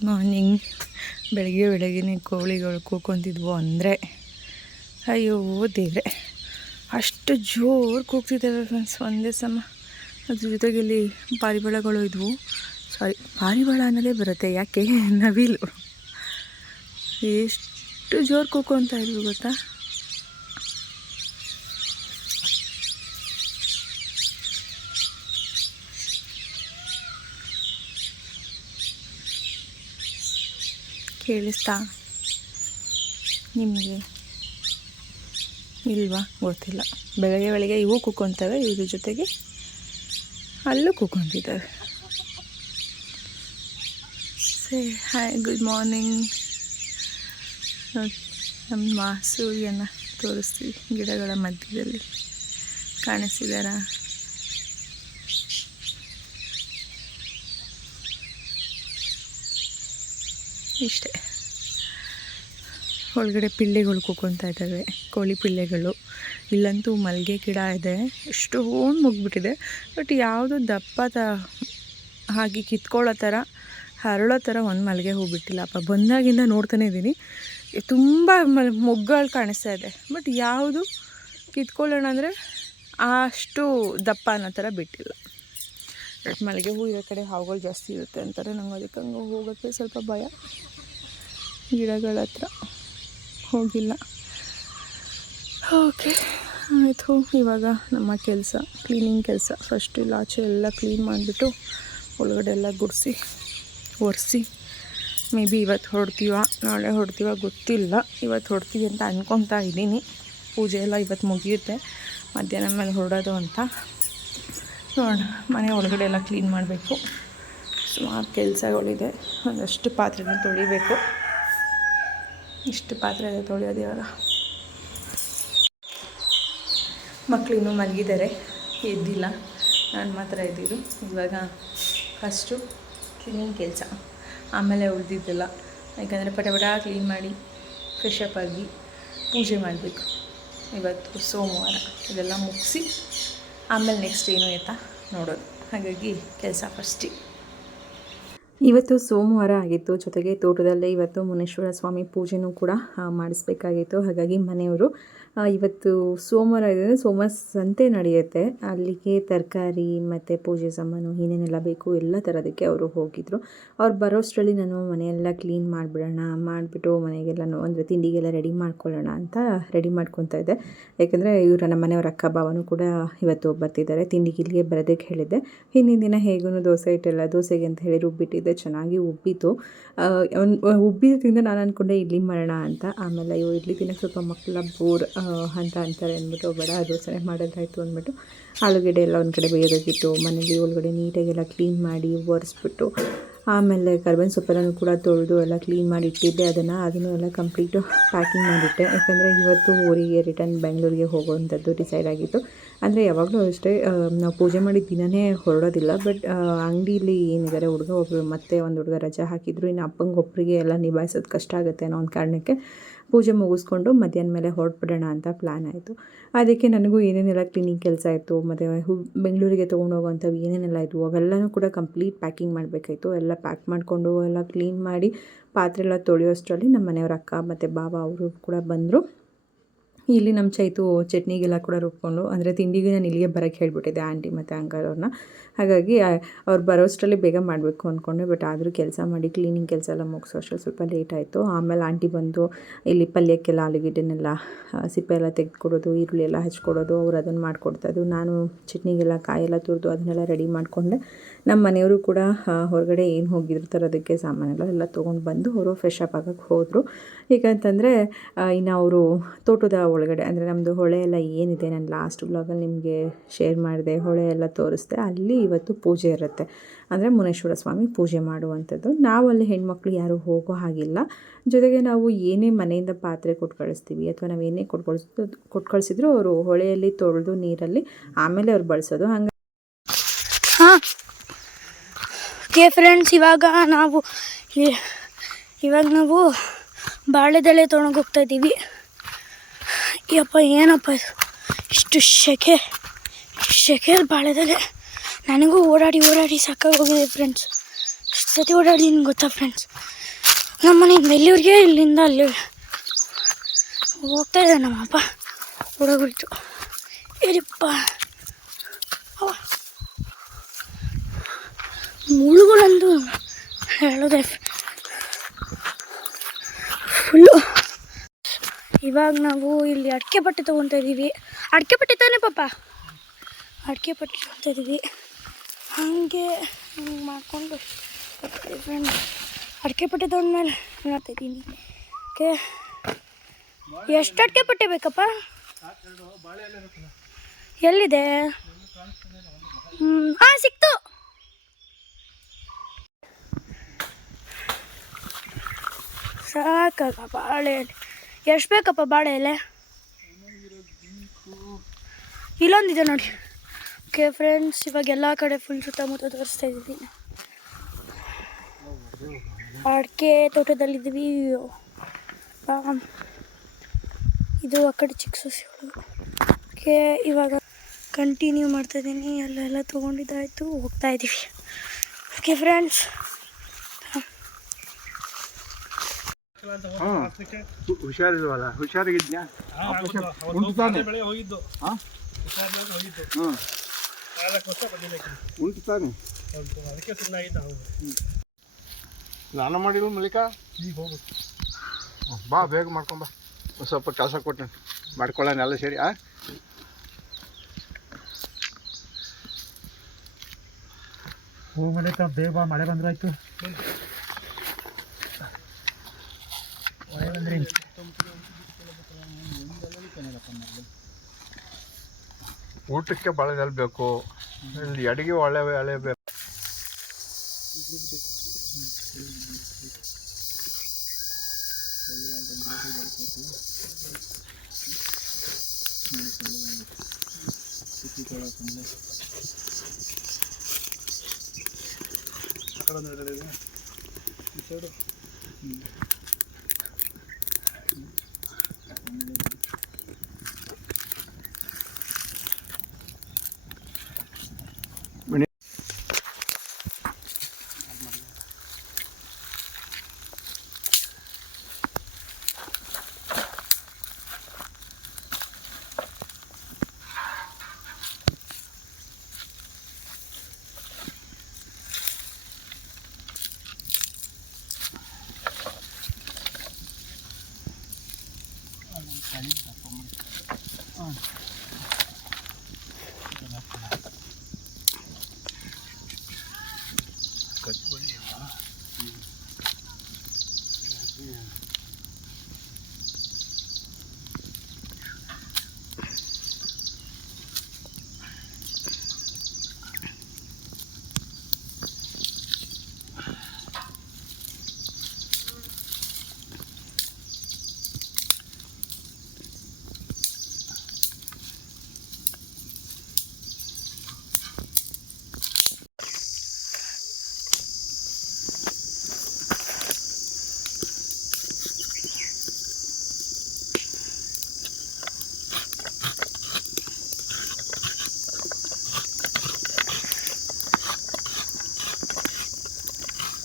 Good morning. ಬೆಳಗ್ಗೆ ಕೋಳಿಗಳು ಕೂಕೊಂತಿದ್ವು ಅಂದರೆ ಅಯ್ಯೋ ದೇವ್ರೆ, ಅಷ್ಟು ಜೋರು ಕೂಗ್ತಿದ್ದಾವೆ ಫ್ರೆಂಡ್ಸ್ ಒಂದೇ ಸಮ. ಅದ್ರ ಜೊತೆಗೆ ಇಲ್ಲಿ ಪಾರಿವಾಳಗಳು ಇದ್ವು. ಪಾರಿವಾಳ ಅನ್ನೋದೇ ಬರುತ್ತೆ, ಯಾಕೆ ನವಿಲು ಎಷ್ಟು ಜೋರು ಕೂಕೊಂತ ಇದ್ವು ಗೊತ್ತಾ. ಕೇಳಿಸ್ತಾ ನಿಮಗೆ? ಇಲ್ವಾ? ಗೊತ್ತಿಲ್ಲ. ಬೆಳಗ್ಗೆ ಇವು ಕೂಕೊಂತವೆ, ಇದ್ರ ಜೊತೆಗೆ ಅಲ್ಲೂ ಕೂಕೊಂತಿದ್ದಾವೆ. Hi, good morning. ನೋಡಿ, ನಮ್ಮ ಸೂರ್ಯನ ತೋರಿಸ್ತೀವಿ ಗಿಡಗಳ ಮಧ್ಯದಲ್ಲಿ. ಕಾಣಿಸ್ತಿದ್ದಾರಾ? ಇಷ್ಟೇ. ಒಳಗಡೆ ಪಿಳ್ಳೆಗಳು ಕೂಕೊಂತ ಇದ್ದಾವೆ, ಕೋಳಿ ಪಿಳ್ಳೆಗಳು. ಇಲ್ಲಂತೂ ಮಲ್ಲಿಗೆ ಗಿಡ ಇದೆ, ಎಷ್ಟೊಂದು ಮುಗ್ಬಿಟ್ಟಿದೆ. ಬಟ್ ಯಾವುದು ದಪ್ಪದ ಹಾಗೆ ಕಿತ್ಕೊಳ್ಳೋ ಥರ, ಹರಳೋ ಥರ ಒಂದು ಮಲ್ಲಿಗೆ ಹೂ ಬಿಟ್ಟಿಲ್ಲಪ್ಪ. ಬಂದಾಗಿಂದ ನೋಡ್ತಾನೆ ಇದ್ದೀನಿ, ತುಂಬ ಮೊಗ್ಗುಗಳು ಕಾಣಿಸ್ತಾ ಇದೆ. ಬಟ್ ಯಾವುದು ಕಿತ್ಕೊಳ್ಳೋಣ ಅಂದರೆ ಅಷ್ಟು ದಪ್ಪ ಅನ್ನೋ ಥರ ಬಿಟ್ಟಿಲ್ಲ. ಬಟ್ ಮಲ್ಲಿಗೆ ಹೂ ಇರೋ ಕಡೆ ಹಾವುಗಳು ಜಾಸ್ತಿ ಇರುತ್ತೆ ಅಂತಾರೆ. ನಂಗೆ ಅದಕ್ಕೆ ಹಂಗೆ ಹೋಗೋಕ್ಕೆ ಸ್ವಲ್ಪ ಭಯ. ಗಿಡಗಳ ಹತ್ರ ಹೋಗಿಲ್ಲ. ಓಕೆ, ಆಯಿತು. ಇವಾಗ ನಮ್ಮ ಕೆಲಸ, ಕ್ಲೀನಿಂಗ್ ಕೆಲಸ. ಫಸ್ಟ್ ಇಲ್ಲ ಆಚೆ ಎಲ್ಲ ಕ್ಲೀನ್ ಮಾಡಿಬಿಟ್ಟು ಒಳಗಡೆ ಎಲ್ಲ ಗುಡಿಸಿ ಒರೆಸಿ, ಮೇ ಬಿ ಇವತ್ತು ಹೊಡ್ತೀವ ನಾಳೆ ಹೊಡ್ತೀವ ಗೊತ್ತಿಲ್ಲ. ಇವತ್ತು ಹೊಡ್ತೀವಿ ಅಂತ ಅಂದ್ಕೊತಾ ಇದ್ದೀನಿ. ಪೂಜೆ ಎಲ್ಲ ಇವತ್ತು ಮುಗಿಯುತ್ತೆ, ಮಧ್ಯಾಹ್ನ ಮೇಲೆ ಹೊರಡೋದು ಅಂತ ನೋಡೋಣ. ಮನೆ ಒಳಗಡೆ ಎಲ್ಲ ಕ್ಲೀನ್ ಮಾಡಬೇಕು. ಸುಮಾರು ಕೆಲಸಗಳಿದೆ. ಒಂದಷ್ಟು ಪಾತ್ರೆನ ತೊಳಿಬೇಕು. ಇಷ್ಟು ಪಾತ್ರೆ ಇದೆ ತೊಳೆಯೋದು ಇವಾಗ. ಮಕ್ಕಳಿನ್ನೂ ಮಲಗಿದ್ದಾರೆ, ಎದ್ದಿಲ್ಲ. ನಾನು ಮಾತ್ರ ಎದ್ದಿದ್ದು. ಇವಾಗ ಫಸ್ಟು ಕ್ಲೀನಿಂಗ್ ಕೆಲಸ, ಆಮೇಲೆ ಉಳಿದಿದ್ದೆಲ್ಲ. ಯಾಕಂದರೆ ಪಟ ಕ್ಲೀನ್ ಮಾಡಿ ಫ್ರೆಶಪ್ ಆಗಿ ಪೂಜೆ ಮಾಡಬೇಕು. ಇವತ್ತು ಸೋಮವಾರ. ಇದೆಲ್ಲ ಮುಗಿಸಿ ಆಮೇಲೆ ನೆಕ್ಸ್ಟ್ ಏನು ಆಯಿತಾ ನೋಡೋದು. ಹಾಗಾಗಿ ಕೆಲಸ ಫಸ್ಟಿಗೆ. ಇವತ್ತು ಸೋಮವಾರ ಆಗಿತ್ತು. ಜೊತೆಗೆ ತೋಟದಲ್ಲೇ ಇವತ್ತು ಮುನೇಶ್ವರ ಸ್ವಾಮಿ ಪೂಜೆನೂ ಕೂಡ ಮಾಡಿಸ್ಬೇಕಾಗಿತ್ತು. ಹಾಗಾಗಿ ಮನೆಯವರು ಇವತ್ತು ಸೋಮವಾರ ಇದೆ, ಸೋಮವಾರ ಸಂತೆ ನಡೆಯುತ್ತೆ. ಅಲ್ಲಿಗೆ ತರಕಾರಿ ಮತ್ತು ಪೂಜೆ ಸಾಮಾನು ಏನೇನೆಲ್ಲ ಬೇಕು ಎಲ್ಲ ತರೋದಕ್ಕೆ ಅವರು ಹೋಗಿದ್ದರು. ಅವ್ರು ಬರೋಷ್ಟರಲ್ಲಿ ನಾನು ಮನೆಯೆಲ್ಲ ಕ್ಲೀನ್ ಮಾಡಿಬಿಡೋಣ, ಮಾಡಿಬಿಟ್ಟು ಮನೆಗೆಲ್ಲನೂ ಅಂದರೆ ತಿಂಡಿಗೆಲ್ಲ ರೆಡಿ ಮಾಡ್ಕೊಳ್ಳೋಣ ಅಂತ ರೆಡಿ ಮಾಡ್ಕೊತಾ ಇದ್ದೆ. ಯಾಕೆಂದರೆ ಇವರು ನಮ್ಮ ಮನೆಯವ್ರ ಅಕ್ಕ ಭಾವನೂ ಕೂಡ ಇವತ್ತು ಬರ್ತಿದ್ದಾರೆ. ತಿಂಡಿಗೆ ಇಲ್ಲಿಗೆ ಬರೋದಕ್ಕೆ ಹೇಳಿದ್ದೆ. ಹಿಂದಿನ ದಿನ ಹೇಗೂ ದೋಸೆ ಇಟ್ಟೆಲ್ಲ ದೋಸೆಗೆ ಅಂತ ಹೇಳಿ ರುಬ್ಬಿಟ್ಟಿದ್ದೆ. ಚೆನ್ನಾಗಿ ಉಬ್ಬಿತ್ತು. ಉಬ್ಬಿದ್ರಿಂದ ನಾನು ಅಂದ್ಕೊಂಡೆ ಇಡ್ಲಿ ಮಾಡೋಣ ಅಂತ. ಆಮೇಲೆ ಇವು ಇಡ್ಲಿ ತಿನ್ನೋಕ್ಕೆ ಸ್ವಲ್ಪ ಮಕ್ಕಳ ಬೋರ್ ಅಂತ ಅಂತಾರೆ ಅಂದ್ಬಿಟ್ಟು ಬೇಡ ದೋಸೆ ಮಾಡೋದಾಯಿತು ಅಂದ್ಬಿಟ್ಟು ಆಲೂಗಡ್ಡೆ ಎಲ್ಲ ಒಂದು ಕಡೆ ಬೇಯೋದಕ್ಕಿಟ್ಟು ಮನೇಲಿ ಒಳಗಡೆ ನೀಟಾಗೆಲ್ಲ ಕ್ಲೀನ್ ಮಾಡಿ ಒರೆಸ್ಬಿಟ್ಟು, ಆಮೇಲೆ ಕರ್ಬೇವಿನ ಸೊಪ್ಪೆಲ್ಲನೂ ಕೂಡ ತೊಳೆದು ಎಲ್ಲ ಕ್ಲೀನ್ ಮಾಡಿ ಇಟ್ಟಿದ್ದೆ. ಅದನ್ನು ಎಲ್ಲ ಕಂಪ್ಲೀಟು ಪ್ಯಾಕಿಂಗ್ ಮಾಡಿಬಿಟ್ಟೆ. ಯಾಕಂದರೆ ಇವತ್ತು ಊರಿಗೆ ರಿಟರ್ನ್ ಬೆಂಗಳೂರಿಗೆ ಹೋಗೋವಂಥದ್ದು ಡಿಸೈಡ್ ಆಗಿತ್ತು. ಅಂದರೆ ಯಾವಾಗಲೂ ಅಷ್ಟೇ ನಾವು ಪೂಜೆ ಮಾಡಿದ ದಿನವೇ ಹೊರಡೋದಿಲ್ಲ. ಬಟ್ ಅಂಗಡಿಲಿ ಏನಿದ್ದಾರೆ ಹುಡುಗ ಒಬ್ಬರು ಮತ್ತು ಒಂದು ಹುಡುಗ ರಜೆ ಹಾಕಿದ್ರು. ಇನ್ನು ಅಪ್ಪಂಗೆ ಒಬ್ಬರಿಗೆ ಎಲ್ಲ ನಿಭಾಯಿಸೋದು ಕಷ್ಟ ಆಗುತ್ತೆ ಅನ್ನೋ ಒಂದು ಕಾರಣಕ್ಕೆ ಪೂಜೆ ಮುಗಿಸ್ಕೊಂಡು ಮಧ್ಯಾಹ್ನ ಮೇಲೆ ಹೊರಟ್ಬಿಡೋಣ ಅಂತ ಪ್ಲ್ಯಾನ್ ಆಯಿತು. ಅದಕ್ಕೆ ನನಗೂ ಏನೇನೆಲ್ಲ ಕ್ಲೀನಿಂಗ್ ಕೆಲಸ ಆಯಿತು ಮತ್ತು ಬೆಂಗಳೂರಿಗೆ ತೊಗೊಂಡೋಗೋವಂಥವು ಏನೇನೆಲ್ಲ ಇದ್ವು ಅವೆಲ್ಲನೂ ಕೂಡ ಕಂಪ್ಲೀಟ್ ಪ್ಯಾಕಿಂಗ್ ಮಾಡಬೇಕಾಯಿತು. ಎಲ್ಲ ಪ್ಯಾಕ್ ಮಾಡಿಕೊಂಡು ಎಲ್ಲ ಕ್ಲೀನ್ ಮಾಡಿ ಪಾತ್ರೆ ಎಲ್ಲ ತೊಳೆಯೋಷ್ಟರಲ್ಲಿ ನಮ್ಮ ಮನೆಯವ್ರ ಅಕ್ಕ ಮತ್ತು ಬಾವ ಅವರು ಕೂಡ ಬಂದರು. ಇಲ್ಲಿ ನಮ್ಮ ಚೈತು ಚಟ್ನಿಗೆಲ್ಲ ಕೂಡ ರುಬ್ಕೊಂಡು, ಅಂದರೆ ತಿಂಡಿಗೆ ನಾನು ಇಲ್ಲಿಗೆ ಬರೋಕ್ಕೆ ಹೇಳಿಬಿಟ್ಟಿದ್ದೆ ಆಂಟಿ ಮತ್ತು ಅಂಕಲ್ ಅವ್ರನ್ನ. ಹಾಗಾಗಿ ಅವ್ರು ಬರೋಷ್ಟರಲ್ಲಿ ಬೇಗ ಮಾಡಬೇಕು ಅಂದ್ಕೊಂಡೆ. ಬಟ್ ಆದರೂ ಕೆಲಸ ಮಾಡಿ ಕ್ಲೀನಿಂಗ್ ಕೆಲಸ ಎಲ್ಲ ಮುಗಿಸೋ ಅಷ್ಟರಲ್ಲಿ ಸ್ವಲ್ಪ ಲೇಟ್ ಆಯಿತು. ಆಮೇಲೆ ಆಂಟಿ ಬಂದು ಇಲ್ಲಿ ಪಲ್ಯಕ್ಕೆಲ್ಲ ಆಲೂಗೆಡ್ಡೆನೆಲ್ಲ ಸಿಪ್ಪೆ ಎಲ್ಲ ತೆಗೆದುಕೊಡೋದು, ಈರುಳ್ಳಿ ಎಲ್ಲ ಹಚ್ಕೊಡೋದು, ಅವ್ರು ಅದನ್ನು ಮಾಡಿಕೊಡ್ತಾಯಿದ್ದು. ನಾನು ಚಟ್ನಿಗೆಲ್ಲ ಕಾಯೆಲ್ಲ ತುರಿದು ಅದನ್ನೆಲ್ಲ ರೆಡಿ ಮಾಡಿಕೊಂಡೆ. ನಮ್ಮ ಮನೆಯವರು ಕೂಡ ಹೊರಗಡೆ ಏನು ಹೋಗಿದ್ರು ತರೋದಕ್ಕೆ ಸಾಮಾನೆಲ್ಲ ತೊಗೊಂಡು ಬಂದು ಅವರು ಫ್ರೆಶ್ ಅಪ್ ಆಗೋಕ್ಕೆ ಹೋದರು. ಏಕಂತಂದರೆ ಇನ್ನು ಅವರು ತೋಟದ ಒಳಗಡೆ ಅಂದರೆ ನಮ್ಮದು ಹೊಳೆ ಎಲ್ಲ ಏನಿದೆ, ನಾನು ಲಾಸ್ಟ್ ವ್ಲಾಗಲ್ಲಿ ನಿಮಗೆ ಶೇರ್ ಮಾಡಿದೆ, ಹೊಳೆ ಎಲ್ಲ ತೋರಿಸ್ದೆ. ಅಲ್ಲಿ ಇವತ್ತು ಪೂಜೆ ಇರುತ್ತೆ. ಅಂದರೆ ಮುನೇಶ್ವರ ಸ್ವಾಮಿ ಪೂಜೆ ಮಾಡುವಂಥದ್ದು. ನಾವಲ್ಲಿ ಹೆಣ್ಮಕ್ಳು ಯಾರೂ ಹೋಗೋ ಹಾಗಿಲ್ಲ. ಜೊತೆಗೆ ನಾವು ಏನೇ ಮನೆಯಿಂದ ಪಾತ್ರೆ ಕೊಟ್ಟು ಕಳಿಸ್ತೀವಿ ಅಥವಾ ನಾವು ಏನೇ ಕೊಟ್ಟು ಕಳಿಸಿದ್ರು ಅವರು ಹೊಳೆಯಲ್ಲಿ ತೊಳೆದು ನೀರಲ್ಲಿ ಆಮೇಲೆ ಅವ್ರು ಬಳಸೋದು. ಹಂಗೆ ಓಕೆ ಫ್ರೆಂಡ್ಸ್, ಇವಾಗ ನಾವು ಬಾಳೆದೆಲೆ ತೊಗೊಂಡು ಹೋಗ್ತಾ ಇದ್ದೀವಿ. ಯಪ್ಪ ಏನಪ್ಪ ಇದು, ಇಷ್ಟು ಶೆಕೆ ಬಾಳೆದೆಲೆ. ನನಗೂ ಓಡಾಡಿ ಸಾಕಾಗಿ ಹೋಗಿದೆ ಫ್ರೆಂಡ್ಸ್. ಎಷ್ಟು ಸತಿ ಓಡಾಡಿದ್ದೀನಿ ಗೊತ್ತಾ ಫ್ರೆಂಡ್ಸ್. ನಮ್ಮ ಮನೆಗೆ ಬೆಲ್ಲಿವ್ರಿಗೆ ಇಲ್ಲಿಂದ ಅಲ್ಲಿ ಹೋಗ್ತಾ ಇದೆ ನಮ್ಮಪ್ಪ ಹುಡುಗರಿತು ಏರಿಪ್ಪ ಮುಳುಗುಳಂದು ಹೇಳೋದೆ ಫುಲ್ಲು. ಇವಾಗ ನಾವು ಇಲ್ಲಿ ಅಡಿಕೆ ಪಟ್ಟಿ ತೊಗೊತಾ ಇದ್ದೀವಿ. ಅಡಿಕೆ ಪಟ್ಟಿ ತಾನೇ ಪಾಪ? ಅಡಿಕೆ ಪಟ್ಟಿ ತೊಗೊತಾ ಇದ್ದೀವಿ. ಹಾಗೆ ಹಿಂಗೆ ಮಾಡಿಕೊಂಡು ಫ್ರೆಂಡ್ ಅಡಿಕೆ ಪಟ್ಟಿ ತೊಗೊಂಡ್ಮೇಲೆ ಮಾಡ್ತಾ ಇದ್ದೀನಿ. ಓಕೆ, ಎಷ್ಟು ಅಡಿಕೆ ಪಟ್ಟಿ ಬೇಕಪ್ಪ? ಎಲ್ಲಿದೆ? ಹಾಂ, ಸಿಕ್ತು. ಸಾಕಪ್ಪ ಬಾಳೆ ಎಲೆ. ಎಷ್ಟು ಬೇಕಪ್ಪ ಬಾಳೆ ಎಲೆ? ಇಲ್ಲೊಂದಿದೆ ನೋಡಿ. ಓಕೆ ಫ್ರೆಂಡ್ಸ್, ಇವಾಗ ಎಲ್ಲ ಕಡೆ ಫುಲ್ ಸುತ್ತಮುತ್ತ ತೋರಿಸ್ತಾ ಇದ್ದೀನಿ. ಅಡಿಕೆ ತೋಟದಲ್ಲಿದ್ದೀವಿ. ಇದು ಆ ಕಡೆ ಚಿಕ್ಕ ಸಸಿಗಳು. ಓಕೆ, ಇವಾಗ ಕಂಟಿನ್ಯೂ ಮಾಡ್ತಾಯಿದ್ದೀನಿ. ಎಲ್ಲ ತೊಗೊಂಡಿದ್ದಾಯಿತು, ಹೋಗ್ತಾ ಇದ್ದೀವಿ. ಓಕೆ ಫ್ರೆಂಡ್ಸ್, ಹುಷಾರಿಲ್ವಲ್ಲ? ಹುಷಾರಾಗಿದ್ಯಾ? ಉಂಟು ತಾನೆ? ಉಂಟು ತಾನೆ? ಸ್ನಾನ ಮಾಡಿಲ್ಲ ಮಲ್ಲಿಕಾ? ಈಗ ಹೋಗ್ಬೇಕು. ಬಾ, ಬೇಗ ಮಾಡ್ಕೊಂಬ. ಒಂದು ಸ್ವಲ್ಪ ಕೆಲಸ ಕೊಟ್ಟೆ ಮಾಡ್ಕೊಳ್ಳೋಣ ಎಲ್ಲ ಸೇರಿ. ಹೋಗಿ ಮಲ್ಲಿಕಾ, ಬೇಗ ಬಾ, ಮಳೆ ಬಂದ್ರಾಯ್ತು. ಊಟಕ್ಕೆ ಬಾಳೆದೆಲೆ ಬೇಕು, ಇಲ್ಲಿ ಅಡಿಗೆ ಒಳ್ಳೆ ಎಲೆ ಬೇಕು.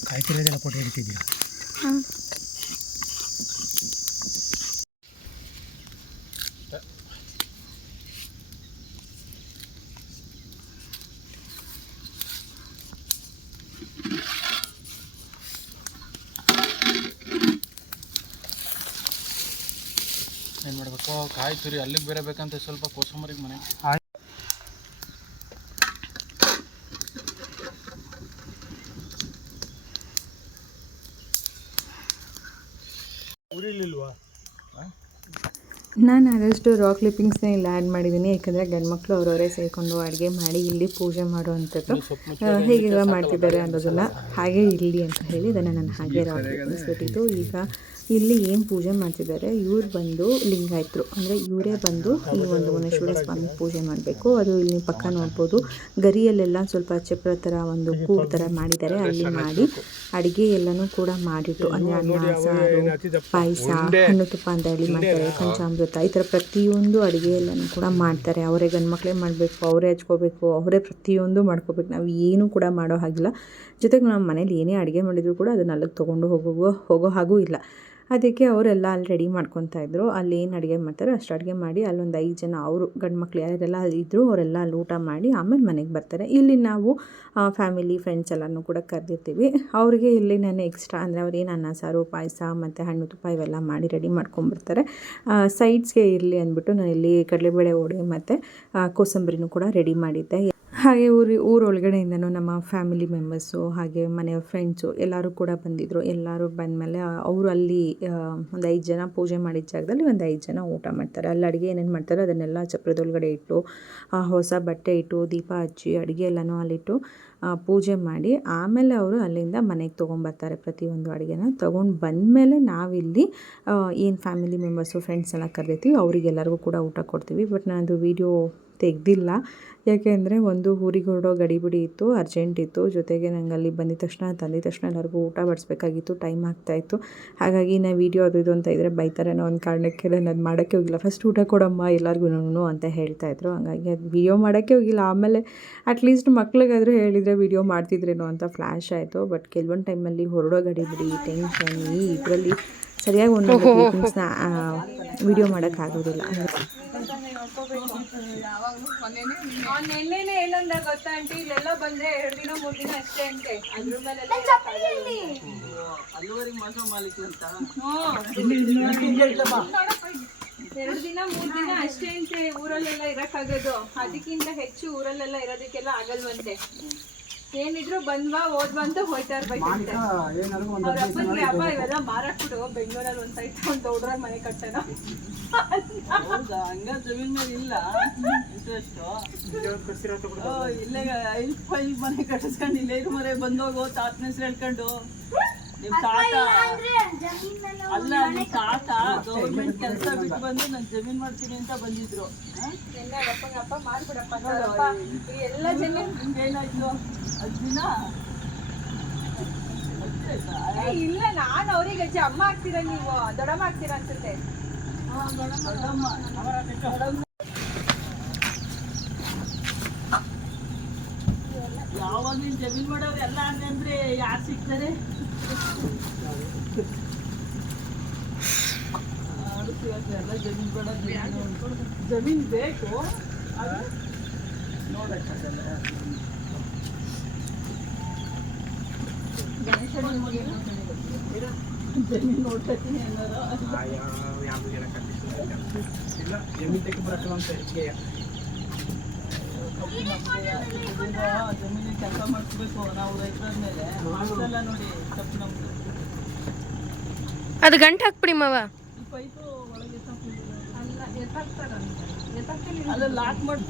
ಕಾಯಿ ತುರಿಯೋದೆಲ್ಲ ಕೊಟ್ಟು ಹಿಡಿತಿದ್ದೀರಾ? ಏನು ಮಾಡಬೇಕು? ಕಾಯಿ ತುರಿ ಅಲ್ಲಿಗೆ ಬೇರೆ ಬೇಕಂತ ಸ್ವಲ್ಪ ಕೋಸಂಬರಿಗೆ ಮನೆ. ಉರಿಲಿಲ್ವಾ? ನಾನು ಆದಷ್ಟು ರಾ ಕ್ಲಿಪ್ಪಿಂಗ್ಸ್ನ ಇಲ್ಲಿ ಆ್ಯಡ್ ಮಾಡಿದ್ದೀನಿ, ಯಾಕಂದರೆ ಗಂಡ್ಮಕ್ಳು ಅವರವರೇ ಸೇರಿಕೊಂಡು ಅಡುಗೆ ಮಾಡಿ ಇಲ್ಲಿ ಪೂಜೆ ಮಾಡುವಂಥದ್ದು ಹೇಗೆಲ್ಲ ಮಾಡ್ತಿದ್ದಾರೆ ಅನ್ನೋದನ್ನು ಹಾಗೆ ಇರಲಿ ಅಂತ ಹೇಳಿ ಇದನ್ನು ನಾನು ಹಾಗೆ ರಾ ಕ್ಲಿಪ್ಪಿಂಗ್ಸ್ ಬಿಟ್ಟಿದ್ದು. ಈಗ ಇಲ್ಲಿ ಏನು ಪೂಜೆ ಮಾಡ್ತಿದ್ದಾರೆ, ಇವ್ರು ಬಂದು ಲಿಂಗಾಯತರು, ಅಂದರೆ ಇವರೇ ಬಂದು ಈ ಒಂದು ಮುನೇಶ್ವರ ಸ್ವಾಮಿ ಪೂಜೆ ಮಾಡಬೇಕು. ಅದು ಇಲ್ಲಿ ಪಕ್ಕ ನೋಡ್ಬೋದು, ಗರಿಯಲ್ಲೆಲ್ಲ ಸ್ವಲ್ಪ ಚಪ್ರ ಥರ ಒಂದು ಕೂಡು ಥರ ಮಾಡಿದ್ದಾರೆ. ಅಲ್ಲಿ ಮಾಡಿ ಅಡುಗೆ ಎಲ್ಲನೂ ಕೂಡ ಮಾಡಿಟ್ಟು, ಅಂದರೆ ಅನ್ನ ಸಾರು, ಪಾಯಸ, ಹಣ್ಣು ತುಪ್ಪ ಅಂತ ಹೇಳಿ ಮಾಡ್ತಾರೆ, ಪಂಚಾಮೃತ, ಈ ಥರ ಪ್ರತಿಯೊಂದು ಅಡುಗೆ ಎಲ್ಲನೂ ಕೂಡ ಮಾಡ್ತಾರೆ. ಅವರೇ ಗಂಡು ಮಕ್ಕಳೇ ಮಾಡಬೇಕು, ಅವರೇ ಹಚ್ಕೋಬೇಕು, ಅವರೇ ಪ್ರತಿಯೊಂದು ಮಾಡ್ಕೋಬೇಕು. ನಾವು ಏನೂ ಕೂಡ ಮಾಡೋ ಹಾಗಿಲ್ಲ. ಜೊತೆಗೆ ನಮ್ಮ ಮನೇಲಿ ಏನೇ ಅಡುಗೆ ಮಾಡಿದರೂ ಕೂಡ ಅದನ್ನ ಅಲ್ಲಿಗೆ ತೊಗೊಂಡು ಹೋಗೋ ಹಾಗೂ ಇಲ್ಲ. ಅದಕ್ಕೆ ಅವರೆಲ್ಲ ಅಲ್ಲಿ ರೆಡಿ ಮಾಡ್ಕೊತಾ ಇದ್ರು. ಅಲ್ಲಿ ಏನು ಅಡುಗೆ ಮಾಡ್ತಾರೆ ಅಷ್ಟು ಅಡುಗೆ ಮಾಡಿ ಅಲ್ಲೊಂದು 5 ಜನ ಅವರು ಗಂಡು ಮಕ್ಳು ಯಾರೆಲ್ಲ ಅಲ್ಲಿ ಇದ್ದರು ಅವರೆಲ್ಲ ಅಲ್ಲಿ ಊಟ ಮಾಡಿ ಆಮೇಲೆ ಮನೆಗೆ ಬರ್ತಾರೆ. ಇಲ್ಲಿ ನಾವು ಫ್ಯಾಮಿಲಿ ಫ್ರೆಂಡ್ಸ್ ಎಲ್ಲನೂ ಕೂಡ ಕರೆದಿರ್ತೀವಿ. ಅವರಿಗೆ ಇಲ್ಲಿ ನಾನು ಎಕ್ಸ್ಟ್ರಾ ಅಂದರೆ ಅವ್ರೇನು ಅನ್ನ ಸಾರು, ಪಾಯಸ ಮತ್ತು ಹಣ್ಣು ತುಪ್ಪ ಇವೆಲ್ಲ ಮಾಡಿ ರೆಡಿ ಮಾಡ್ಕೊಂಬರ್ತಾರೆ. ಸೈಡ್ಸ್ಗೆ ಇರಲಿ ಅಂದ್ಬಿಟ್ಟು ನಾನು ಇಲ್ಲಿ ಕಡಲೆಬೇಳೆ ವಡೆ ಮತ್ತು ಕೋಸಂಬರಿನೂ ಕೂಡ ರೆಡಿ ಮಾಡಿದ್ದೆ. ಹಾಗೆ ಊರೊಳಗಡೆಯಿಂದನೂ ನಮ್ಮ ಫ್ಯಾಮಿಲಿ ಮೆಂಬರ್ಸು ಹಾಗೆ ಮನೆಯ ಫ್ರೆಂಡ್ಸು ಎಲ್ಲರೂ ಕೂಡ ಬಂದಿದ್ದರು. ಎಲ್ಲರೂ ಬಂದಮೇಲೆ ಅವರು ಅಲ್ಲಿ ಒಂದು 5 ಜನ ಪೂಜೆ ಮಾಡಿದ ಜಾಗದಲ್ಲಿ ಒಂದು 5 ಜನ ಊಟ ಮಾಡ್ತಾರೆ. ಅಲ್ಲಿ ಅಡುಗೆ ಏನೇನು ಮಾಡ್ತಾರೆ ಅದನ್ನೆಲ್ಲ ಚಪ್ರದೊಳಗಡೆ ಇಟ್ಟು, ಹೊಸ ಬಟ್ಟೆ ಇಟ್ಟು, ದೀಪ ಹಚ್ಚಿ, ಅಡುಗೆ ಎಲ್ಲನೂ ಅಲ್ಲಿಟ್ಟು ಪೂಜೆ ಮಾಡಿ ಆಮೇಲೆ ಅವರು ಅಲ್ಲಿಂದ ಮನೆಗೆ ತೊಗೊಂಬರ್ತಾರೆ. ಪ್ರತಿಯೊಂದು ಅಡುಗೆನ ತೊಗೊಂಡು ಬಂದಮೇಲೆ ನಾವಿಲ್ಲಿ ಏನು ಫ್ಯಾಮಿಲಿ ಮೆಂಬರ್ಸು ಫ್ರೆಂಡ್ಸ್ ಎಲ್ಲ ಕರೆದಿರ್ತೀವಿ ಅವರಿಗೆಲ್ಲರಿಗೂ ಕೂಡ ಊಟ ಕೊಡ್ತೀವಿ. ಬಟ್ ನಾನದು ವೀಡಿಯೋ ತೆಗೆದಿಲ್ಲ, ಯಾಕೆಂದರೆ ಒಂದು ಊರಿಗೆ ಹೊರಡೋ ಗಡಿಬಿಡಿ ಇತ್ತು, ಅರ್ಜೆಂಟ್ ಇತ್ತು. ಜೊತೆಗೆ ನಂಗೆ ಅಲ್ಲಿ ಬಂದಿದ ತಕ್ಷಣ ಎಲ್ಲರಿಗೂ ಊಟ ಬಡಿಸ್ಬೇಕಾಗಿತ್ತು, ಟೈಮ್ ಆಗ್ತಾಯಿತ್ತು. ಹಾಗಾಗಿ ನಾನು ವೀಡಿಯೋ ಅದು ಇದು ಅಂತ ಇದ್ದರೆ ಬೈತಾರೆ ಅನ್ನೋ ಒಂದು ಕಾರಣಕ್ಕೆ ನಾನು ಅದು ಮಾಡೋಕ್ಕೆ ಹೋಗಿಲ್ಲ. ಫಸ್ಟ್ ಊಟ ಕೊಡಮ್ಮ ಎಲ್ಲರಿಗೂ ಅಂತ ಹೇಳ್ತಾಯಿದ್ರು. ಹಾಗಾಗಿ ಅದು ವೀಡಿಯೋ ಮಾಡೋಕ್ಕೆ ಹೋಗಿಲ್ಲ. ಆಮೇಲೆ ಅಟ್ಲೀಸ್ಟ್ ಮಕ್ಳಿಗಾದರೂ ಹೇಳಿದರೆ ವೀಡಿಯೋ ಮಾಡ್ತಿದ್ರೇನೋ ಅಂತ ಫ್ಲ್ಯಾಶ್ ಆಯಿತು. ಬಟ್ ಕೆಲವೊಂದು ಟೈಮಲ್ಲಿ ಹೊರಡೋ ಗಡಿಬಿಡಿ, ಟೆನ್ಷನ್, ಈ ಇದರಲ್ಲಿ ಸರಿಯಾಗಿ ಒಂದೊಂದು ಕ್ಲಿಪ್ಪಿಂಗ್ಸ್ನ ವೀಡಿಯೋ ಮಾಡೋಕ್ಕಾಗೋದಿಲ್ಲ. ನೆನ್ನೆನೆ ಏನಂದ ಗೊತ್ತಾ ಆಂಟಿ, ಇಲ್ಲೆಲ್ಲ ಬಂದ್ರೆ 2 ದಿನ 3 ದಿನ ಅಷ್ಟೇ ಅಂತೆ. ಅದ್ರ ಮೇಲೆ 2 ದಿನ 3 ದಿನ ಅಷ್ಟೇ ಅಂತೆ ಊರಲ್ಲೆಲ್ಲ ಇರಕ್ಕಾಗೋದು. ಅದಕ್ಕಿಂತ ಹೆಚ್ಚು ಊರಲ್ಲೆಲ್ಲ ಇರೋದಕ್ಕೆಲ್ಲ ಆಗಲ್ವಂತೆ. ಏನಿದ್ರು ಬಂದ್ವಾ ಹೋದ್ವಾ ಅಂತ ಹೋಯ್ತಾ ಇರ್ಬೇಕಂತೆ. ಅವ್ರ ಅಪ್ಪನಿಗೆ ಹಬ್ಬ ಇವೆಲ್ಲ ಮಾರಾಕ್ಬಿಡು, ಬೆಂಗಳೂರಲ್ಲಿ ಒಂದ್ ಸೈಟ್ ಒಂದು ದೊಡ್ಡರಾಗ ಮನೆ ಕಟ್ಟೋಣ. ಹಂಗ ಜಮೀನ್ ಮೇಲೆ ಇಲ್ಲ ಇಂಟ್ರೆಸ್ಟ್. ಇಲ್ಲೇ 5 ಮನೆ ಕಟ್ಟಿಸ್ಕೊಂಡು ಇಲ್ಲೇ ಇರು ಮರೆ ಬಂದೋಗೋ ತಾತನ ಹೆಸರು ಹೇಳ್ಕೊಂಡು. ನಿಮ್ ತಾತ ಅಲ್ಲ, ನಿಮ್ ತಾತ ಗೌರ್ಮೆಂಟ್ ಕೆಲಸ ಬಿಟ್ಟು ಬಂದು ನಾನು ಜಮೀನ್ ಮಾಡ್ತೀನಿ ಅಂತ ಬಂದಿದ್ರು. ಅಪ್ಪ ಮಾಡ್ಬಿಡಪ್ಪ ಎಲ್ಲ ಜಮೀನ್ ಏನಾಯ್ತು 10 ದಿನ ಇಲ್ಲ. ನಾನು ಅವ್ರಿಗೆ ಅಜ್ಜಿ ಅಮ್ಮ ಆಗ್ತೀರಾ, ನೀವು ದೊಡ್ಡಮ್ಮ ಆಗ್ತೀರಾ ಅನ್ಸುತ್ತೆ. ಯಾವಾಗ ಜಮೀನ್ ಮಾಡೋರು ಎಲ್ಲ ಹಂಗಂದ್ರೆ ಯಾರು ಸಿಗ್ತಾರೆ? ಎಲ್ಲ ಜಮೀನ್ ಬೇಡ, ಜಮೀನ್ ಬೇಕು ನೋಡಕ್ಕಾಗಲ್ಲ. ಜಮೀನ್ ನೋಡ್ತೀನಿ ಅನ್ನೋದು ಜಮೀನ್ ಕೆಲಸ ಮಾಡಿಸ್ಬೇಕು ನಾವು ರೈತರ ಮೇಲೆ. ಎಲ್ಲ ನೋಡಿ ತಪ್ಪು ನಮ್ದು. ಅದು ಗಂಟು ಹಾಕ್ಬಿಡಿ ಮಾವ. ಪೈಪು ಒಳಗೆ ಅಲ್ಲ ಲಾಕ್ ಮಾಡಿ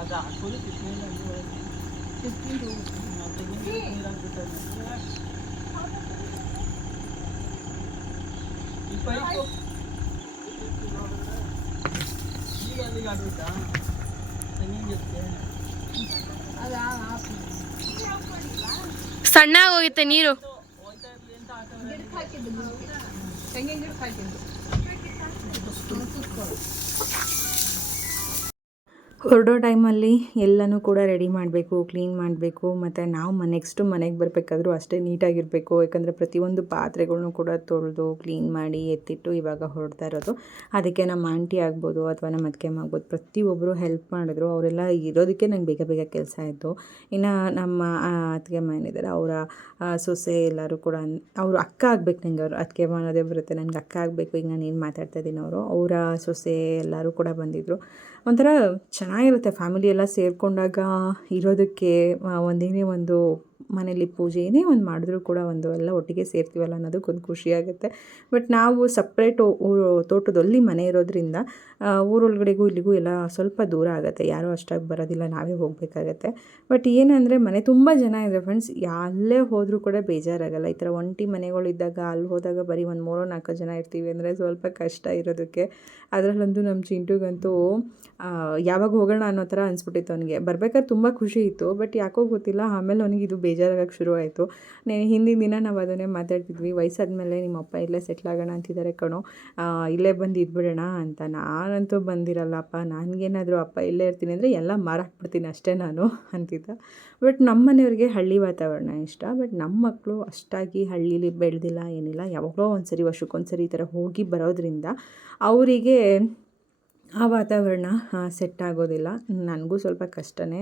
ಅದು ಹಾಕೋದು ಈ ಪೈಪು ಈಗ ಅಲ್ಲಿಗೆ ಆಗ್ಬಿಟ್ಟಾ ತೆಂಗಿನ ಸಣ್ಣ ಹೋಗುತ್ತೆ ನೀರು. ತೆಂಗಿನ ಗಿಡ ಹಾಕಿದ್ದು ಹೊರಡೋ ಟೈಮಲ್ಲಿ ಎಲ್ಲನೂ ಕೂಡ ರೆಡಿ ಮಾಡಬೇಕು, ಕ್ಲೀನ್ ಮಾಡಬೇಕು. ಮತ್ತು ನಾವು ನೆಕ್ಸ್ಟು ಮನೆಗೆ ಬರಬೇಕಾದ್ರೂ ಅಷ್ಟೇ ನೀಟಾಗಿರಬೇಕು. ಯಾಕಂದರೆ ಪ್ರತಿಯೊಂದು ಪಾತ್ರೆಗಳ್ನೂ ಕೂಡ ತೊಳೆದು ಕ್ಲೀನ್ ಮಾಡಿ ಎತ್ತಿಟ್ಟು ಇವಾಗ ಹೊರಡ್ತಾ ಇರೋದು. ಅದಕ್ಕೆ ನಮ್ಮ ಆಂಟಿ ಆಗ್ಬೋದು ಅಥವಾ ನಮ್ಮ ಅತ್ತಿಗೆಮ್ಮ ಆಗ್ಬೋದು ಪ್ರತಿಯೊಬ್ಬರು ಹೆಲ್ಪ್ ಮಾಡಿದ್ರು. ಅವರೆಲ್ಲ ಇರೋದಕ್ಕೆ ನಂಗೆ ಬೇಗ ಕೆಲಸ ಆಯಿತು. ಇನ್ನು ನಮ್ಮ ಅತ್ತಿಗೆಮ್ಮ ಏನಿದ್ದಾರೆ ಅವರ ಸೊಸೆ ಎಲ್ಲರೂ ಕೂಡ ಅವರು ಅಕ್ಕ ಆಗಬೇಕು ನನಗೆ. ಅವರು ಅತ್ತಿಗೆಮ್ಮ ಅನ್ನೋದೇ ಬರುತ್ತೆ, ನನಗೆ ಅಕ್ಕ ಆಗಬೇಕು. ಈಗ ನಾನು ಏನು ಮಾತಾಡ್ತಾ ಇದ್ದೀನಿ ಅವರ ಸೊಸೆ ಎಲ್ಲರೂ ಕೂಡ ಬಂದಿದ್ದರು. ಒಂಥರ ಚೆನ್ನಾಗಿರುತ್ತೆ ಫ್ಯಾಮಿಲಿ ಎಲ್ಲ ಸೇರಿಕೊಂಡಾಗ ಇರೋದಕ್ಕೆ. ಒಂದೇನೇ ಒಂದು ಮನೇಲಿ ಪೂಜೆ ಏನೇ ಒಂದು ಮಾಡಿದ್ರೂ ಕೂಡ ಒಂದು ಎಲ್ಲ ಒಟ್ಟಿಗೆ ಸೇರ್ತೀವಲ್ಲ ಅನ್ನೋದಕ್ಕೊಂದು ಖುಷಿಯಾಗುತ್ತೆ. ಬಟ್ ನಾವು ಸಪ್ರೇಟು ತೋಟದಲ್ಲಿ ಮನೆ ಇರೋದ್ರಿಂದ ಊರೊಳಗಡೆಗೂ ಇಲ್ಲಿಗೂ ಎಲ್ಲ ಸ್ವಲ್ಪ ದೂರ ಆಗುತ್ತೆ, ಯಾರೂ ಅಷ್ಟಾಗಿ ಬರೋದಿಲ್ಲ, ನಾವೇ ಹೋಗಬೇಕಾಗತ್ತೆ. ಬಟ್ ಏನಂದರೆ ಮನೆ ತುಂಬ ಜನ ಇದೆ ಫ್ರೆಂಡ್ಸ್, ಅಲ್ಲೇ ಹೋದರೂ ಕೂಡ ಬೇಜಾರಾಗಲ್ಲ. ಈ ಥರ ಒಂಟಿ ಮನೆಗಳಿದ್ದಾಗ ಅಲ್ಲಿ ಹೋದಾಗ ಬರೀ ಒಂದು 3-4 ಜನ ಇರ್ತೀವಿ ಅಂದರೆ ಸ್ವಲ್ಪ ಕಷ್ಟ ಇರೋದಕ್ಕೆ. ಅದರಲ್ಲಂತೂ ನಮ್ಮ ಚಿಂಟುಗಂತೂ ಯಾವಾಗ ಹೋಗೋಣ ಅನ್ನೋ ಥರ ಅನಿಸ್ಬಿಟ್ಟಿತ್ತು ಅವನಿಗೆ. ಬರ್ಬೇಕಾದ್ರೆ ತುಂಬ ಖುಷಿ ಇತ್ತು, ಬಟ್ ಯಾಕೋ ಗೊತ್ತಿಲ್ಲ ಆಮೇಲೆ ಅವನಿಗೆ ಇದು ಬೇಜಾರಾಗಕ್ಕೆ ಶುರು ಆಯಿತು. ಹಿಂದಿನ ದಿನ ನಾವು ಅದನ್ನೇ ಮಾತಾಡ್ತಿದ್ವಿ, ವಯಸ್ಸಾದ್ಮೇಲೆ ನಿಮ್ಮ ಅಪ್ಪ ಇಲ್ಲೇ ಸೆಟ್ಲ್ ಆಗೋಣ ಅಂತಿದ್ದಾರೆ ಕಣೋ, ಇಲ್ಲೇ ಬಂದು ಇದ್ಬಿಡೋಣ ಅಂತ. ನಾನಂತೂ ಬಂದಿರಲ್ಲಪ್ಪ, ನನಗೇನಾದರೂ ಅಪ್ಪ ಇಲ್ಲೇ ಇರ್ತೀನಿ ಅಂದರೆ ಎಲ್ಲ ಮಾರಾಕ್ಬಿಡ್ತೀನಿ ಅಷ್ಟೇ ನಾನು ಅಂತಿದ್ದ. ಬಟ್ ನಮ್ಮ ಮನೆಯವ್ರಿಗೆ ಹಳ್ಳಿ ವಾತಾವರಣ ಇಷ್ಟ. ಬಟ್ ನಮ್ಮ ಮಕ್ಕಳು ಅಷ್ಟಾಗಿ ಹಳ್ಳೀಲಿ ಬೆಳೆದಿಲ್ಲ, ಏನಿಲ್ಲ, ಯಾವಾಗಲೋ ಒಂದ್ಸರಿ ವರ್ಷಕ್ಕೊಂದ್ಸರಿ ಈ ಥರ ಹೋಗಿ ಬರೋದ್ರಿಂದ ಅವರಿಗೆ ಆ ವಾತಾವರಣ ಸೆಟ್ ಆಗೋದಿಲ್ಲ. ನನಗೂ ಸ್ವಲ್ಪ ಕಷ್ಟನೇ,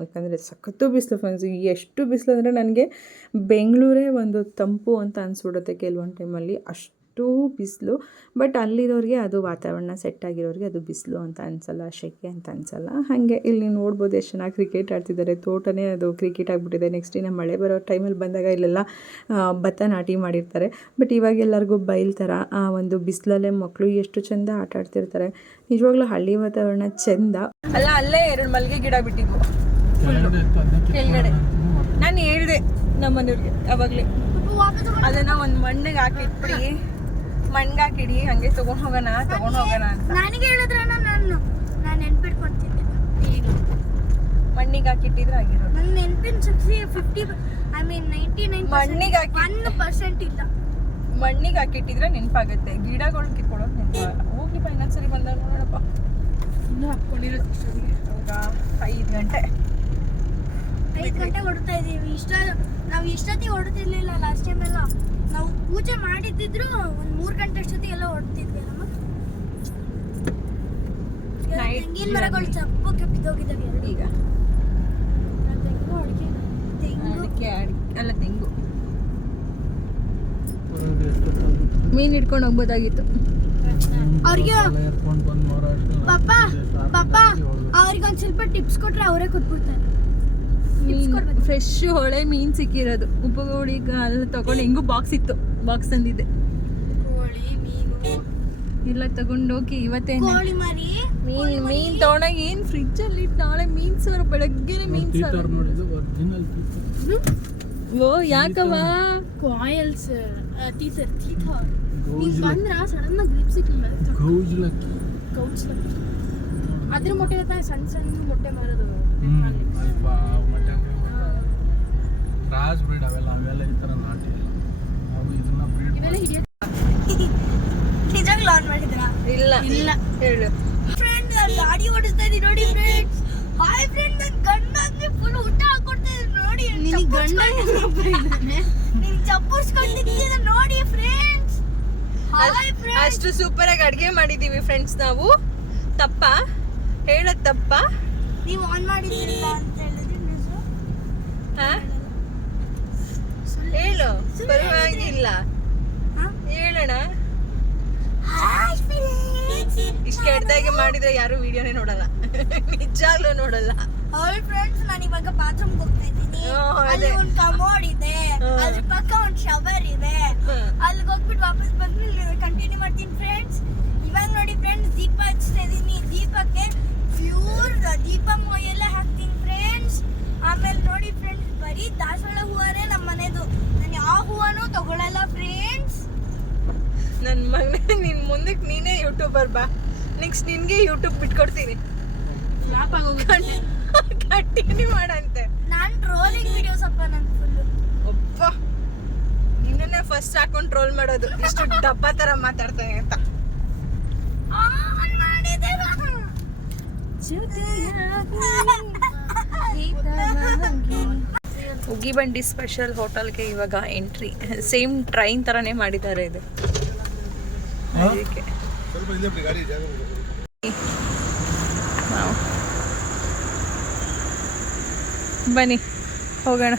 ಯಾಕಂದರೆ ಸಖತ್ತು ಬಿಸಿಲು ಫ್ರೆಂಡ್ಸ್. ಎಷ್ಟು ಬಿಸಿಲು ಅಂದರೆ ನನಗೆ ಬೆಂಗಳೂರೇ ಒಂದು ತಂಪು ಅಂತ ಅನಿಸ್ಬಿಡುತ್ತೆ ಕೆಲವೊಂದು ಟೈಮಲ್ಲಿ, ಅಷ್ಟು ಬಿಸಿಲು. ಬಟ್ ಅಲ್ಲಿರೋರಿಗೆ ಅದು ವಾತಾವರಣ ಸೆಟ್ ಆಗಿರೋರಿಗೆ ಅದು ಬಿಸಿಲು ಅಂತ ಅನಿಸಲ್ಲ, ಸೆಕೆ ಅಂತ ಅನಿಸಲ್ಲ. ಹಾಗೆ ಇಲ್ಲಿ ನೋಡ್ಬೋದು ಎಷ್ಟು ಚೆನ್ನಾಗಿ ಕ್ರಿಕೆಟ್ ಆಡ್ತಿದ್ದಾರೆ. ತೋಟನೇ ಅದು ಕ್ರಿಕೆಟ್ ಆಗಿಬಿಟ್ಟಿದೆ. ನೆಕ್ಸ್ಟ್ ಇನ್ನು ಮಳೆ ಬರೋ ಟೈಮಲ್ಲಿ ಬಂದಾಗ ಇಲ್ಲೆಲ್ಲ ಭತ್ತ ನಾಟಿ ಮಾಡಿರ್ತಾರೆ. ಬಟ್ ಇವಾಗ ಎಲ್ಲರಿಗೂ ಬಯಲು ಥರ ಆ ಒಂದು ಬಿಸಿಲಲ್ಲೇ ಮಕ್ಕಳು ಎಷ್ಟು ಚೆಂದ ಆಟ ಆಡ್ತಿರ್ತಾರೆ. ನಿಜವಾಗ್ಲೂ ಹಳ್ಳಿ ವಾತಾವರಣ ಚೆಂದ ಅಲ್ಲ. ಅಲ್ಲೇ 2 ಮಲ್ಲಿಗೆ ಗಿಡ ಬಿಟ್ಟಿದ್ವು ಕೆಳಗಡೆ. ನಾನು ಹೇಳಿದೆ ನಮ್ಮ ಮನೆಯವ್ರಿಗೆ ಅವಾಗಲೇ, ಅದನ್ನು ಒಂದು ಮಣ್ಣಿಗೆ ಹಾಕಿಟ್ಬಿಡಿ, ಮಣ್ಣಿಗೆ ಹಾಕಿಡಿ, ಹಂಗೆ ತೊಗೊಂಡು ಹೋಗೋಣ ಅಂತ. ನನಗೆ ಹೇಳಿದ್ರೆ ನಾನು ನೆನ್ಪಿಟ್ಕೊಳ್ತಿದ್ದೆ. ಮಣ್ಣಿಗೆ ಹಾಕಿಟ್ಟಿದ್ರೆ ಆಗಿರೋದು. ನನ್ನ ನೆನಪಿನ ಶಕ್ತಿ 99% ಮಣ್ಣಿಗೆ ಹಾಕಿ 1% ಇಲ್ಲ. ಮಣ್ಣಿಗೆ ಹಾಕಿಟ್ಟಿದ್ರೆ ನೆನಪಾಗುತ್ತೆ, ಗಿಡಗಳು ಕಿತ್ಕೊಳ್ಳೋದು ನೆನಪಾಗಲ್ಲ. ಹೋಗಿ ಬಾ, ಇನ್ನೊಂದ್ಸರಿ ಬಂದಾಗ ನೋಡೋಣಪ್ಪ. ಇನ್ನೂ ಹಾಕ್ಕೊಂಡಿರೋದು ಇವಾಗ 5 ಗಂಟೆ ಹೊಡ್ತಾ ಇದೀವಿ. ನಾವು ಇಷ್ಟೊತ್ತಿಗೆ ಹೊಡ್ತಿರ್ಲಿಲ್ಲ ಲಾಸ್ಟ್ ಟೈಮ್ ಎಲ್ಲ. ನಾವು ಪೂಜೆ ಮಾಡಿದ್ರು ಒಂದು 3 ಗಂಟೆ ಅಷ್ಟೊತ್ತಿಗೆ ಎಲ್ಲ ಹೊಡ್ತಿದ್ವಿ. ನಮ್ಮ ತೆಂಗಿನ ಮರಗಳು ಚಪ್ಪಕ್ಕೆ ಬಿದ್ದೋಗಿದ್ದಾವೆ ಈಗ. ಅಲ್ಲ, ತೆಂಗು ಮೀನು ಹಿಡ್ಕೊಂಡು ಹೋಗ್ಬೋದಾಗಿತ್ತು. ಅವ್ರಿಗೆ ಪಾಪ ಅವ್ರಿಗೊಂದು ಸ್ವಲ್ಪ ಟಿಪ್ಸ್ ಕೊಟ್ರೆ ಅವರೇ ಕೊಟ್ಬಿಡ್ತಾರೆ. ಫ್ರೆಶ್ ಹೊಳೆ ಮೀನು ಸಿಕ್ಕಿರೋದು. ಉಪ್ಪುಗೋಳಿ ಅಲ್ಲಿ ತಗೊಂಡು, ಹೆಂಗೂ ಬಾಕ್ಸ್ ಇತ್ತು, ಬಾಕ್ಸ್ ತಂದಿದ್ದೆ. ಇಲ್ಲ ತಗೊಂಡೋಗಿ ಇವತ್ತೇ ಮೀನ್ ತಗೊಂಡಾಗ ಏನು ಫ್ರಿಜ್ಜಲ್ಲಿ ನಾಳೆ ಮೀನ್ ಸಾರು, ಬೆಳಗ್ಗೆನೆ ಮೀನ್ ಸಾರು. ಓ ಯಾಕವ ಕಾಯಿಲ್ಸ್ ಟೀಚರ್ ಬಂದ್ರ ಸಡನ್ ಆಗಿ ಗ್ರಿಪ್ ಸಿಕ್ಕಿಲ್ಲ. ಅದ್ರ ಮೊಟ್ಟೆ ಸಣ್ಣ ಮೊಟ್ಟೆ ಮಾರೋದು ರಾಜ್ ಬ್ರೀಡ್ ಅವೆಲ್ಲ ಈ ಥರ ನಾಟಿ ಅವು ಇದನ್ನ ಬ್ರೀಡ್ ನಿಜಾಗ್ಲೂ ಆನ್ ಮಾಡಿದ್ರಾ? ಇಲ್ಲ ಹೇಳು. ಫ್ರೆಂಡ್ ಗಾಡಿ ಓಡಿಸ್ತಾ ಇದೀನಿ ನೋಡಿ ಫ್ರೆಂಡ್ಸ್. ಹಾಯ್ ಫ್ರೆಂಡ್, ನನ್ನ ಗಂಡ ಫುಲ್ ಊಟ ಹಾಕೊಡ್ತಾ ಇದ್ದಾರೆ ನೋಡಿ. ನಿನಗೆ ಗಂಡ ನೀನು ಚಪ್ಪರ್ಸ್ಕೊಂಡಿದ್ದೀರ ನೋಡಿ ಫ್ರೆಂಡ್ಸ್. ಹಾಯ್ ಫ್ರೆಂಡ್ಸ್, ಅಷ್ಟು ಸೂಪರ್ ಆಗಿ ಅಡುಗೆ ಮಾಡಿದೀವಿ ಫ್ರೆಂಡ್ಸ್ ನಾವು. ತಪ್ಪ ಹೇಳೋದು ತಪ್ಪ? ನೀವು ಆನ್ ಮಾಡಿದ್ದಿಲ್ಲ ಅಂತ ಹೇಳಿದ್ರಿ ನಿಜ. ಹೇಳು, ಪರವಾಗಿಲ್ಲ, ಹೇಳೋಣ. ಇಷ್ಟು ಕೆಟ್ಟದಾಗಿ ಮಾಡಿದ್ರೆ ಯಾರು ವಿಡಿಯೋನೇ ನೋಡಲ್ಲ, ನಿಜಾಗ್ಲೂ ನೋಡಲ್ಲ. ಹಾಯ್ ಫ್ರೆಂಡ್ಸ್, ನಾನು ಇವಾಗ ಬಾತ್ರೂಮ್ಗೆ ಹೋಗ್ತಾ ಇದ್ದೀನಿ. ಅಲ್ಲಿ ಒಂದು ಕಮೋಡ್ ಇದೆ, ಅದ್ರ ಪಕ್ಕ ಒಂದು ಶವರ್ ಇದೆ. ಅಲ್ಲಿಗೆ ಹೋಗ್ಬಿಟ್ಟು ವಾಪಸ್ ಬಂದು ಕಂಟಿನ್ಯೂ ಮಾಡ್ತೀನಿ ಫ್ರೆಂಡ್ಸ್. ಇವಾಗ ನೋಡಿ ಫ್ರೆಂಡ್ಸ್, ದೀಪ ಹಚ್ತಾ ಇದ್ದೀನಿ. ದೀಪಕ್ಕೆ ಪ್ಯೂರ್ ದೀಪ ಮೊಯ್ಯೆಲ್ಲ ಹಾಕ್ತೀನಿ ಫ್ರೆಂಡ್ಸ್. ಆಮೇಲೆ ನೋಡಿ ಫ್ರೆಂಡ್ಸ್, ಬರೀ ದಾಸವಾಳ ಹೂವನೇ ನಮ್ಮ ಮನೆದು. ನಾನು ಯಾವ ಹೂವನೂ ತಗೊಳ್ಳಲ್ಲ ಫ್ರೆಂಡ್ಸ್. ನನ್ನ ಮಗನೇ, ನಿನ್ನ ಮುಂದಕ್ಕೆ ನೀನೇ ಯೂಟ್ಯೂಬರ್ ಬಾ. ನೆಕ್ಸ್ಟ್ ನಿನಗೆ ಯೂಟ್ಯೂಬ್ ಬಿಟ್ಕೊಡ್ತೀನಿ, ಕಂಟಿನ್ಯೂ ಮಾಡಂತೆ. ನಾನು ಟ್ರೋಲಿಂಗ್ ವಿಡಿಯೋಸ್ ಅಪ್ಪ, ನನ್ನ ಫುಲ್ಲು. ಒಪ್ಪ, ನಿನ್ನನ್ನೇ ಫಸ್ಟ್ ಹಾಕೊಂಡು ಟ್ರೋಲ್ ಮಾಡೋದು, ಇಷ್ಟು ಡಬ್ಬ ಥರ ಮಾತಾಡ್ತಾನೆ ಅಂತ. ಉಗಿಬಂಡಿ ಸ್ಪೆಷಲ್ ಹೋಟೆಲ್ಗೆ ಇವಾಗ ಎಂಟ್ರಿ. ಸೇಮ್ ಟ್ರೈನ್ ಥರನೇ ಮಾಡಿದ್ದಾರೆ ಇದು. ಅದಕ್ಕೆ ಬನ್ನಿ ಹೋಗೋಣ.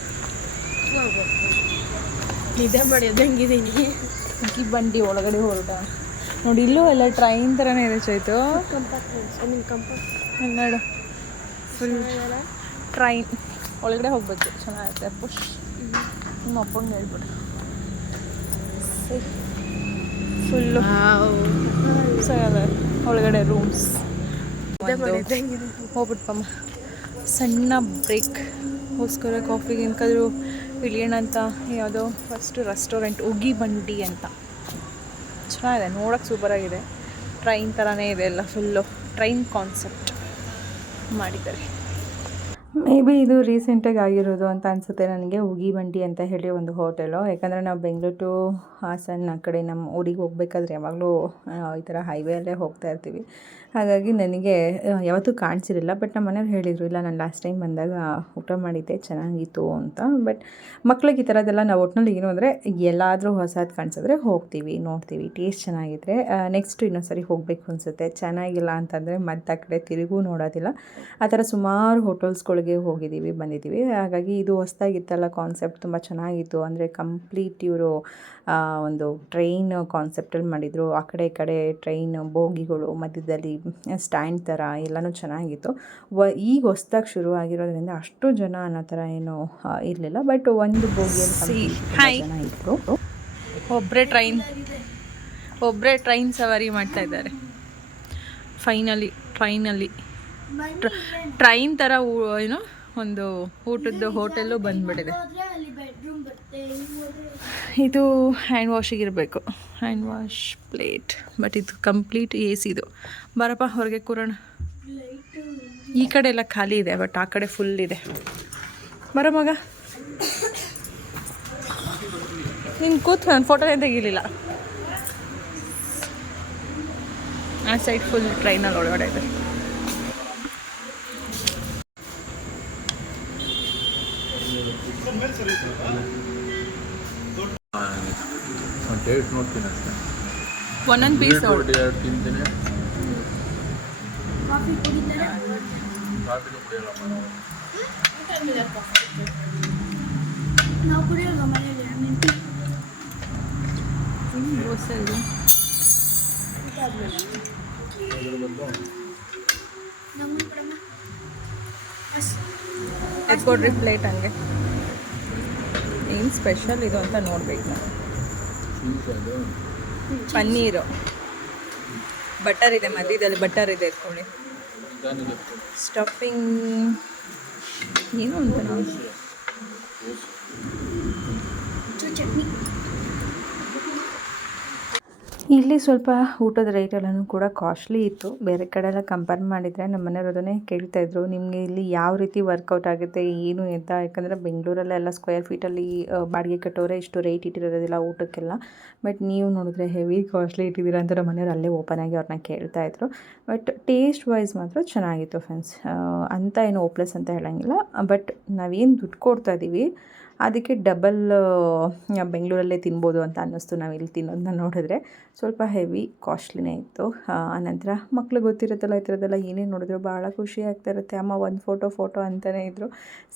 ನಿದ್ದೆ ಮಾಡಿ ಅದಂಗಿದ್ದೀನಿ. ಉಗಿಬಂಡಿ ಒಳಗಡೆ ಹೊರಟ ನೋಡಿ, ಇಲ್ಲೂ ಎಲ್ಲ ಟ್ರೈನ್ ಥರನೇ ಇದೆ ಚೈತು. ನೋಡು, ಫುಲ್ ಟ್ರೈನ್. ಒಳಗಡೆ ಹೋಗ್ಬೇಕು, ಚೆನ್ನಾಗಿರುತ್ತೆ. ಪುಷ್ ನಿಮ್ಮ ಅಪ್ಪಂಗೆ ಹೇಳ್ಬಿಡು. ಫುಲ್ಲು ಸರಿ ಒಳಗಡೆ ರೂಮ್ಸ್ ಹೋಗ್ಬಿಟ್ಪಮ್ಮ. ಸಣ್ಣ ಬ್ರೇಕ್ಗೋಸ್ಕರ ಕಾಫಿಗೆ ಏನಕ್ಕಾದ್ರೂ ಇಳಿಯೋಣ ಅಂತ ಯಾವುದೋ ಫಸ್ಟು ರೆಸ್ಟೋರೆಂಟ್ ಉಗಿ ಬಂಡಿ ಅಂತ. ಚೆನ್ನಾಗಿದೆ, ನೋಡೋಕ್ಕೆ ಸೂಪರಾಗಿದೆ. ಟ್ರೈನ್ ಥರನೇ ಇದೆ ಎಲ್ಲ, ಫುಲ್ಲು ಟ್ರೈನ್ ಕಾನ್ಸೆಪ್ಟ್ ಮಾಡಿದ್ದಾರೆ. ಮೇ ಬಿ ಇದು ರೀಸೆಂಟಾಗಿ ಆಗಿರೋದು ಅಂತ ಅನಿಸುತ್ತೆ ನನಗೆ. ಉಗಿ ಬಂಡಿ ಅಂತ ಹೇಳಿ ಒಂದು ಹೋಟೆಲು. ಯಾಕಂದರೆ ನಾವು ಬೆಂಗಳೂರು ಟು ಹಾಸನ ಆ ಕಡೆ ನಮ್ಮ ಊರಿಗೆ ಹೋಗ್ಬೇಕಾದ್ರೆ ಯಾವಾಗಲೂ ಈ ಥರ ಹೈವೇಯಲ್ಲೇ ಹೋಗ್ತಾ ಇರ್ತೀವಿ. ಹಾಗಾಗಿ ನನಗೆ ಯಾವತ್ತೂ ಕಾಣಿಸಿರಲಿಲ್ಲ. ಬಟ್ ನಮ್ಮ ಮನೆಯವ್ರು ಹೇಳಿದರು, ಇಲ್ಲ ನಾನು ಲಾಸ್ಟ್ ಟೈಮ್ ಬಂದಾಗ ಊಟ ಮಾಡಿದ್ದೆ, ಚೆನ್ನಾಗಿತ್ತು ಅಂತ. ಬಟ್ ಮಕ್ಳಿಗೆ ಈ ಥರದ್ದೆಲ್ಲ ನಾವು ಒಟ್ಟಿನಲ್ಲಿ ಏನು ಅಂದರೆ ಎಲ್ಲಾದರೂ ಹೊಸದು ಕಾಣಿಸಿದ್ರೆ ಹೋಗ್ತೀವಿ, ನೋಡ್ತೀವಿ. ಟೇಸ್ಟ್ ಚೆನ್ನಾಗಿದ್ದರೆ ನೆಕ್ಸ್ಟು ಇನ್ನೊಂದು ಸರಿ ಹೋಗಬೇಕು ಅನಿಸುತ್ತೆ. ಚೆನ್ನಾಗಿಲ್ಲ ಅಂತಂದರೆ ಮತ್ತೆ ಆ ಕಡೆ ತಿರುಗೂ ನೋಡೋದಿಲ್ಲ. ಆ ಥರ ಸುಮಾರು ಹೋಟೆಲ್ಸ್ಗಳಿಗೆ ಹೋಗಿದ್ದೀವಿ, ಬಂದಿದ್ದೀವಿ. ಹಾಗಾಗಿ ಇದು ಹೊಸದಾಗಿತ್ತಲ್ಲ ಕಾನ್ಸೆಪ್ಟ್, ತುಂಬ ಚೆನ್ನಾಗಿತ್ತು. ಅಂದರೆ ಕಂಪ್ಲೀಟ್ ಇವರು ಒಂದು ಟ್ರೈನ್ ಕಾನ್ಸೆಪ್ಟಲ್ಲಿ ಮಾಡಿದರು. ಆ ಕಡೆ ಈ ಕಡೆ ಟ್ರೈನ್ ಬೋಗಿಗಳು, ಮಧ್ಯದಲ್ಲಿ ಸ್ಟ್ಯಾಂಡ್ ಥರ ಎಲ್ಲನೂ ಚೆನ್ನಾಗಿತ್ತು. ಈಗ ಹೊಸ್ದಾಗಿ ಶುರು ಆಗಿರೋದ್ರಿಂದ ಅಷ್ಟು ಜನ ಅನ್ನೋ ಥರ ಏನೂ ಇರಲಿಲ್ಲ. ಬಟ್ ಒಂದು ಬೋಗಿಯಲ್ಲಿ ಜನ ಇದ್ದರು. ಒಬ್ಬರೇ ಟ್ರೈನ್ ಸವಾರಿ ಮಾಡ್ತಾ ಇದ್ದಾರೆ. ಫೈನಲಿ ಟ್ರೈನ್ ಥರ ಏನು ಒಂದು ಊಟದ ಹೋಟೆಲ್ಲು ಬಂದುಬಿಟ್ಟಿದೆ. ಇದು ಹ್ಯಾಂಡ್ ವಾಶಿಗಿರಬೇಕು, ಹ್ಯಾಂಡ್ ವಾಶ್ ಪ್ಲೇಟ್. ಬಟ್ ಇದು ಕಂಪ್ಲೀಟ್ AC. ಬರಪ್ಪ ಹೊರಗೆ ಕೂರೋಣ. ಈ ಕಡೆ ಎಲ್ಲ ಖಾಲಿ ಇದೆ, ಬಟ್ ಆ ಕಡೆ ಫುಲ್ ಇದೆ. ಬರೋ ಮಗ, ನೀನು ಕೂತು ನಾನು ಫೋಟೋನೇ ತೆಗಿಲಿಲ್ಲ. ಆ ಸೈಡ್ ಫುಲ್ ಟ್ರೈನಲ್ಲಿ ಒಳಗಡೆ ಇದೆ. ಟೇಸ್ಟ್ ನೋಡ್ತೀನಿ ಅಷ್ಟೇ. ಒಂದೊಂದು ಪೀಸ್ ಎರಡು ತಿಂತೀನಿ. ಕಾಫಿ ಕುಡಿತಾರೆ. ಕಾಫಿನೂ ಕುಡಿಯಲ್ಲ. ನಾವು ಕುಡಿಯೋಲ್ಲ ಮನೆಯಲ್ಲಿ. ದೋಸೆ ಇದು ಎತ್ಕೊಡ್ರಿ ಪ್ಲೇಟ್. ಹಂಗೆ ಏನು ಸ್ಪೆಷಲ್ ಇದು ಅಂತ ನೋಡ್ಬೇಕು ನಾನು. ಪನ್ನೀರು, ಬಟರ್ ಇದೆ ಮಧ್ಯದಲ್ಲಿ, ಬಟರ್ ಇದೆ ಎತ್ಕೊಳ್ಳಿ. ಸ್ಟಫಿಂಗ್ ಏನು ಅಂತ ನಾವು ಚಟ್ನಿ. ಇಲ್ಲಿ ಸ್ವಲ್ಪ ಊಟದ ರೇಟ್ ಎಲ್ಲನೂ ಕೂಡ ಕಾಸ್ಟ್ಲಿ ಇತ್ತು. ಬೇರೆ ಕಡೆ ಎಲ್ಲ ಕಂಪೇರ್ ಮಾಡಿದರೆ ನಮ್ಮ ಮನೆಯವರು ಅದನ್ನೇ ಕೇಳ್ತಾಯಿದ್ರು, ನಿಮಗೆ ಇಲ್ಲಿ ಯಾವ ರೀತಿ ವರ್ಕೌಟ್ ಆಗುತ್ತೆ ಏನು ಅಂತ. ಯಾಕಂದರೆ ಬೆಂಗಳೂರಲ್ಲೆಲ್ಲ ಸ್ಕ್ವೇರ್ ಫೀಟಲ್ಲಿ ಬಾಡಿಗೆ ಕಟ್ಟೋರೆ ಇಷ್ಟು ರೇಟ್ ಇಟ್ಟಿರೋದಿಲ್ಲ ಊಟಕ್ಕೆಲ್ಲ. ಬಟ್ ನೀವು ನೋಡಿದ್ರೆ ಹೆವಿ ಕಾಸ್ಟ್ಲಿ ಇಟ್ಟಿದ್ದೀರಾ ಅಂತ ನಮ್ಮ ಮನೆಯವ್ರು ಅಲ್ಲೇ ಓಪನ್ ಆಗಿ ಅವ್ರನ್ನ ಕೇಳ್ತಾಯಿದ್ರು. ಬಟ್ ಟೇಸ್ಟ್ ವೈಸ್ ಮಾತ್ರ ಚೆನ್ನಾಗಿತ್ತು ಫ್ರೆಂಡ್ಸ್. ಅಂತ ಏನು ಓಪ್ಲೆಸ್ ಅಂತ ಹೇಳೋಂಗಿಲ್ಲ. ಬಟ್ ನಾವೇನು ದುಡ್ಡು ಕೊಡ್ತಾ ಇದ್ದೀವಿ ಅದಕ್ಕೆ ಡಬಲ್ ಬೆಂಗಳೂರಲ್ಲೇ ತಿನ್ಬೋದು ಅಂತ ಅನ್ನಿಸ್ತು ನಾವು ಇಲ್ಲಿ ತಿನ್ನೋದನ್ನ ನೋಡಿದ್ರೆ. ಸ್ವಲ್ಪ ಹೆವಿ ಕಾಸ್ಟ್ಲಿನೇ ಇತ್ತು. ಆನಂತರ ಮಕ್ಳಿಗೆ ಗೊತ್ತಿರುತ್ತಲ್ಲ ಈ ಥರದ್ದೆಲ್ಲ ಏನೇನು ನೋಡಿದ್ರು ಭಾಳ ಖುಷಿ ಆಗ್ತಾ ಇರುತ್ತೆ. ಅಮ್ಮ ಒಂದು ಫೋಟೋ ಅಂತಲೇ ಇದ್ದರು.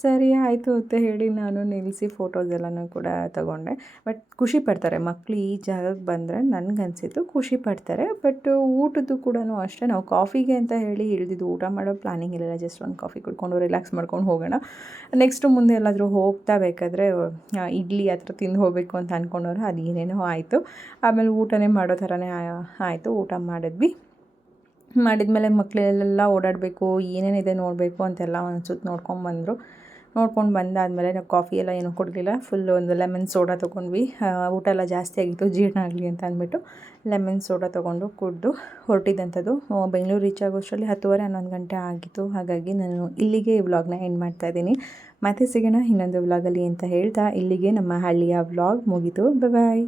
ಸರಿ ಆಯಿತು ಅಂತ ಹೇಳಿ ನಾನು ನಿಲ್ಲಿಸಿ ಫೋಟೋಸ್ ಎಲ್ಲನೂ ಕೂಡ ತಗೊಂಡೆ. ಬಟ್ ಖುಷಿ ಪಡ್ತಾರೆ ಮಕ್ಕಳು ಈ ಜಾಗಕ್ಕೆ ಬಂದರೆ, ನನಗನ್ಸಿತ್ತು ಖುಷಿ ಪಡ್ತಾರೆ. ಬಟ್ ಊಟದ್ದು ಕೂಡ ಅಷ್ಟೇ. ನಾವು ಕಾಫಿಗೆ ಅಂತ ಹೇಳಿ ಇಳಿದಿದ್ದು, ಊಟ ಮಾಡೋ ಪ್ಲಾನಿಂಗ್ ಇರಲಿಲ್ಲ. ಜಸ್ಟ್ ಒಂದು ಕಾಫಿ ಕುಡ್ಕೊಂಡು ರಿಲ್ಯಾಕ್ಸ್ ಮಾಡ್ಕೊಂಡು ಹೋಗೋಣ. ನೆಕ್ಸ್ಟು ಮುಂದೆ ಎಲ್ಲಾದರೂ ಹೋಗ್ತಾ ಬೇಕಾದರೆ ಇಡ್ಲಿ ಆ ಥರ ತಿಂದು ಹೋಗಬೇಕು ಅಂತ ಅಂದ್ಕೊಂಡವ್ರು, ಅದು ಏನೇನೋ ಆಯಿತು. ಆಮೇಲೆ ಊಟನೇ ಮಾಡೋ ಥರನೇ ಆಯಿತು. ಊಟ ಮಾಡಿದ್ಮೇಲೆ ಮಕ್ಕಳೆಲ್ಲ ಓಡಾಡಬೇಕು, ಏನೇನಿದೆ ನೋಡಬೇಕು ಅಂತೆಲ್ಲ ಒಂದು ಸುತ್ತ ನೋಡ್ಕೊಂಡು ಬಂದಾದಮೇಲೆ ನಾವು ಕಾಫಿ ಎಲ್ಲ ಏನೂ ಕೊಡಲಿಲ್ಲ. ಫುಲ್ ಒಂದು ಲೆಮನ್ ಸೋಡಾ ತೊಗೊಂಡ್ವಿ. ಊಟ ಎಲ್ಲ ಜಾಸ್ತಿ ಆಗಿತ್ತು, ಜೀರ್ಣ ಆಗಲಿ ಅಂತ ಅಂದ್ಬಿಟ್ಟು ಲೆಮನ್ ಸೋಡಾ ತೊಗೊಂಡು ಕುಡಿದು ಹೊರಟಿದ್ದಂಥದ್ದು. ಬೆಂಗಳೂರು ರೀಚ್ ಆಗೋಷ್ಟರಲ್ಲಿ 10:30-11 ಗಂಟೆ ಆಗಿತ್ತು. ಹಾಗಾಗಿ ನಾನು ಇಲ್ಲಿಗೆ ಈ ವ್ಲಾಗ್ನ ಎಂಡ್ ಮಾಡ್ತಾಯಿದ್ದೀನಿ. ಮತ್ತೆ ಸಿಗೋಣ ಇನ್ನೊಂದು ವ್ಲಾಗಲ್ಲಿ ಅಂತ ಹೇಳ್ತಾ ಇಲ್ಲಿಗೆ ನಮ್ಮ ಹಳ್ಳಿಯ ವ್ಲಾಗ್ ಮುಗೀತು. ಬಾಯ್.